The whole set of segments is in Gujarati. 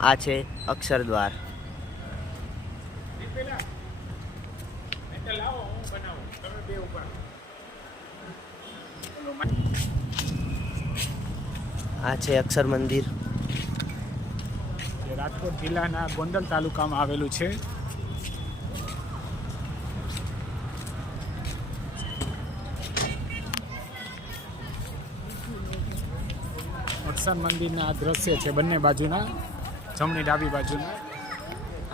આ છે અક્ષરદ્વાર. આ છે અક્ષર મંદિર. રાજકોટ જિલ્લાના ગોંડલ તાલુકામાં આવેલું છે. અક્ષર મંદિરના દ્રશ્ય છે બંને બાજુના. જમણી ડાબી બાજુના.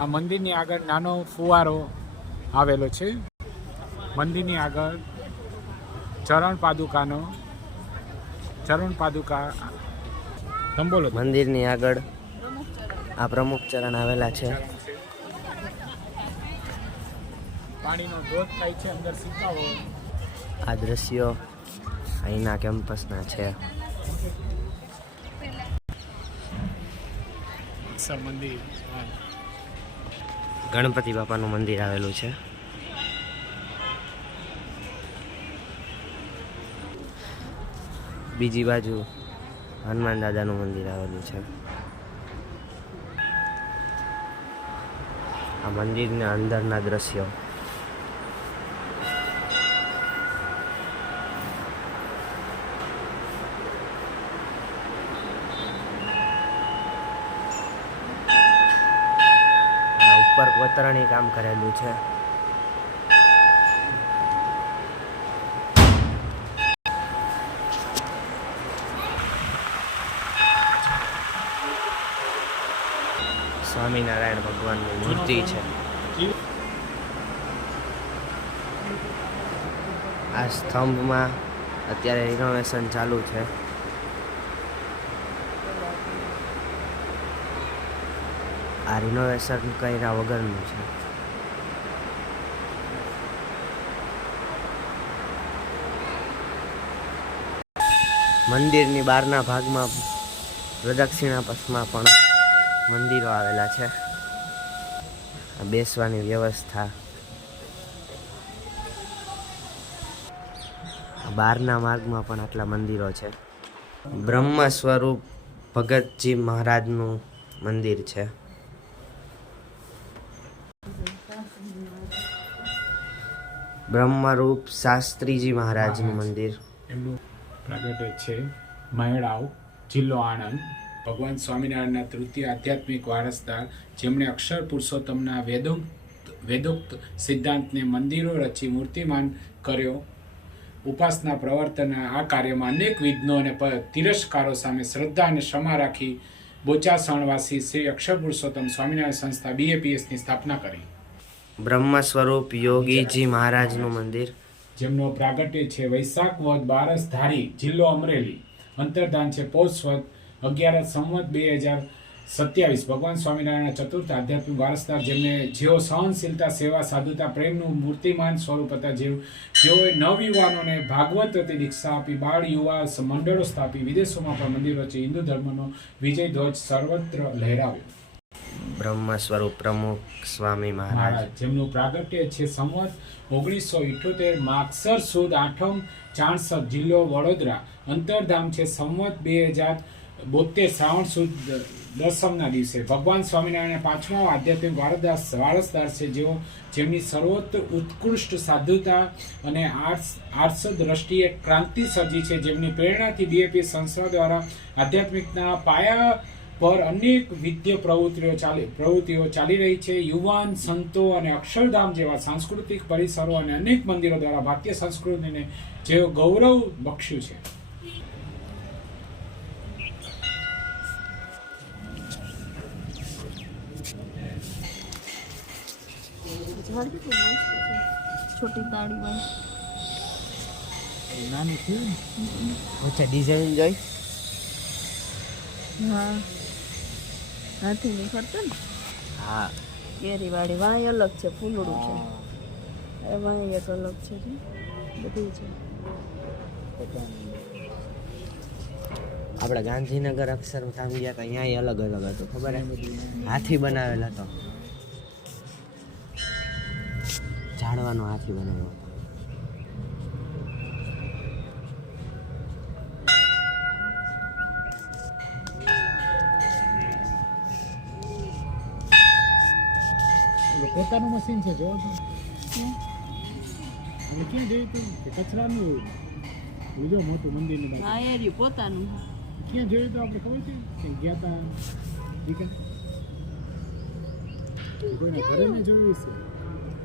આ મંદિરની આગળ નાનો ફુવારો આવેલો છે. મંદિરની આગળ ચરણ પાદુકાનો ચરણ પાદુકા તંબોલો બોલો મંદિરની આગળ આ પ્રમુખ ચરણ આવેલા છે. પાણીનો ધોધ થાય છે અંદર સિક્કાઓ. આ દ્રશ્યો અહીંના કેમ્પસના છે. અક્ષર મંદિર. ગણપતિ બાપાનું મંદિર આવેલું છે બીજી બાજુ હનુમાન દાદાનું મંદિર આવેલું છે આ મંદિરના અંદરના દ્રશ્યો કોતરણી કામ કરેલું છે. સ્વામિનારાયણ ભગવાનની મૂર્તિ છે. આ સ્તંભમાં અત્યારે રિનોવેશન ચાલુ છે. આ રિનોવેશન કર્યા વગરનું છે. મંદિરની બહારના ભાગમાં પ્રદક્ષિણા પથમાં પણ મંદિરો આવેલા છે. બેસવાની વ્યવસ્થા. બહારના માર્ગમાં પણ આટલા મંદિરો છે. બ્રહ્મ સ્વરૂપ ભગતજી મહારાજનું મંદિર છે. બ્રહ્મરૂપ શાસ્ત્રીજી મહારાજનું મંદિર. એમનું પ્રગટ છે મહેડાવ જિલ્લો આણંદ. ભગવાન સ્વામિનારાયણના તૃતીય આધ્યાત્મિક વારસદાર જેમણે અક્ષર પુરુષોત્તમના વેદોક્ત વેદોક્ત સિદ્ધાંતને મંદિરો રચી મૂર્તિમાન કર્યો. ઉપાસના પ્રવર્તનના આ કાર્યમાં અનેક વિઘ્નો અને તિરસ્કારો સામે શ્રદ્ધા અને ક્ષમા રાખી બોચાસણવાસી શ્રી અક્ષર પુરુષોત્તમ સ્વામિનારાયણ સંસ્થા બીએપીએસની સ્થાપના કરી. બ્રહ્મ સ્વરૂપ યોગીજી મહારાજનું મંદિર. જેમનો પ્રાગટ્ય છે વૈશાખ વદ બારસ ધારી જિલ્લો અમરેલી. અંતરધાન છે પોષ વદ અગિયાર સંવત બે હજાર સત્યાવીસ. ભગવાન સ્વામિનારાયણના ચતુર્થ આધ્યાત્મિક વારસદાર જેમને જેઓ સહનશીલતા, સેવા, સાધુતા, પ્રેમનું મૂર્તિમાન સ્વરૂપ હતા, જેઓ જેઓએ નવયુવાનોને ભાગવત પ્રતિ દીક્ષા આપી, બાળ યુવા મંડળો સ્થાપી, વિદેશોમાં પણ મંદિરો છે હિન્દુ ધર્મનો વિજય ધ્વજ સર્વત્ર લહેરાવ્યો. બ્રહ્મ સ્વરૂપ પ્રમુખ સ્વામી મહારાજ. જેમનું પ્રાગટ્ય છે સંવત ઓગણીસો ઇઠ્યોતેર માગસર સુદ આઠમ ચાણસદ જિલ્લો વડોદરા. અંતરધામ છે સંવત બે હજાર બોતેર શ્રાવણ સુદ દસમના દિવસે. ભગવાન સ્વામિનારાયણ પાંચમો આધ્યાત્મિક વારદાસ વારસદાર છે જેઓ જેમની સર્વોત્ત ઉત્કૃષ્ટ સાધુતા અને આર્ટ્સ આર્ટ્સ દ્રષ્ટિએ ક્રાંતિ સર્જી છે. જેમની પ્રેરણાથી બીએપી સંસ્થા દ્વારા આધ્યાત્મિકના પાયા પર અનેક વિદ્ય પ્રવૃત્તિઓ ચાલી પ્રવૃત્તિઓ ચાલી રહી છે. યુવાન સંતો અને અક્ષરધામ જેવા સાંસ્કૃતિક પરિસરો અને અનેક મંદિરો દ્વારા ભારતીય સંસ્કૃતિને જેઓ ગૌરવ બક્ષ્યું છે. છોટી તાળીમાં નાની છે અચ્છા ડિઝાઇન જોઈ હા. હાથી ફરતો ને? હા. કેરી વાળી વાંય અલગ છે ફૂલડું છે. એ વાંય એક અલગ છે બધું છે. આપણે ગાંધીનગર અક્ષરધામ ગયા હતા અહીંયા અલગ અલગ હતું ખબર હાથી બનાવેલા હતો ઝાડવાનો હાથી બનાવ્યો પોતાનું મશીન છે જોવો તો અને ક્યાં જોયું તું? કે કચરાનું બીજો મોટું મંદિરની બાજુ. હા એ રહ્યું પોતાનું. ક્યાં જોયું તો આપણે ખબર છે? કે ગયા તા દીકા. કોઈના ઘરે ને જોયું છે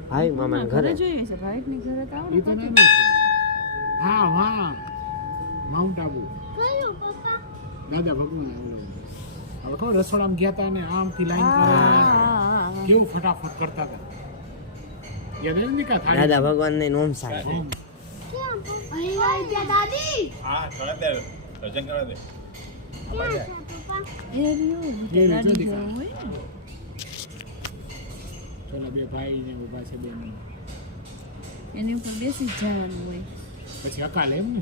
ભાઈ મામા ઘરે. જોઈએ છે ભાઈ ની ઘરે તો આવું તો છે. હા હા. માઉન્ટ આબુ દાદા ભગવાન આવું હવે ખબર રસોડામાં ગયા તા ને આમથી લાઈન કરે કેવું ફટાફટ કરતા હતા? યાદ આવ્યું નિકા થાય દાદા ભગવાન ને નોમ સાહેબ દાદી હા કરા દે રજન કરા દે. પેલા બે ભાઈ ને ઊભા છે બે એની ઉપર બેસી જ જવાનું હોય. પછી અકાલે એમ ને?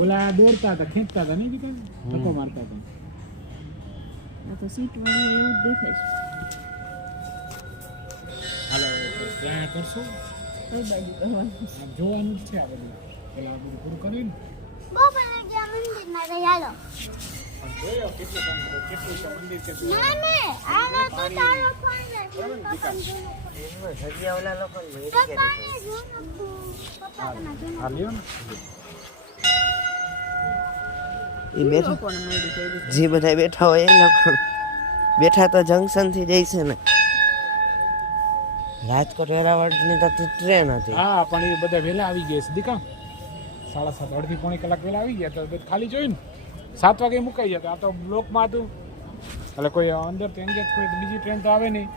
ઓલા દોડતા હતા ખેંચતા હતા નહીં દીકા ધક્કો મારતા હતા. આ તો સીટ વાળું એવું જ દેખાય છે. ત્યાં કરશું? કઈ બાજુ કરવાનું? આમ જોવાનું જ છે આ બધું. પેલા આ બધું પૂરું કરીને. બહુ ગયા જે બધા બેઠા હોય એ લોકો બેઠા તો જંકશનથી જાય છે ને. રાજકોટ વેરાવળની તો ટ્રેન હતી. હા પણ એ બધા વહેલા આવી ગયા છે. દીકા સાડા સાત અડધી પોણી કલાક વહેલા આવી ગયા તો ખાલી જોયું ને? સાત વાગે મુકાઈ જતા આ તો બ્લોકમાં હતું. એટલે કોઈ અંદર તો એન્ગેજ કોઈ બીજી ટ્રેન તો આવે નહીં.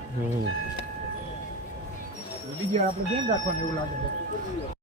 બીજી આપણે ધ્યાન રાખવાનું એવું લાગે છે.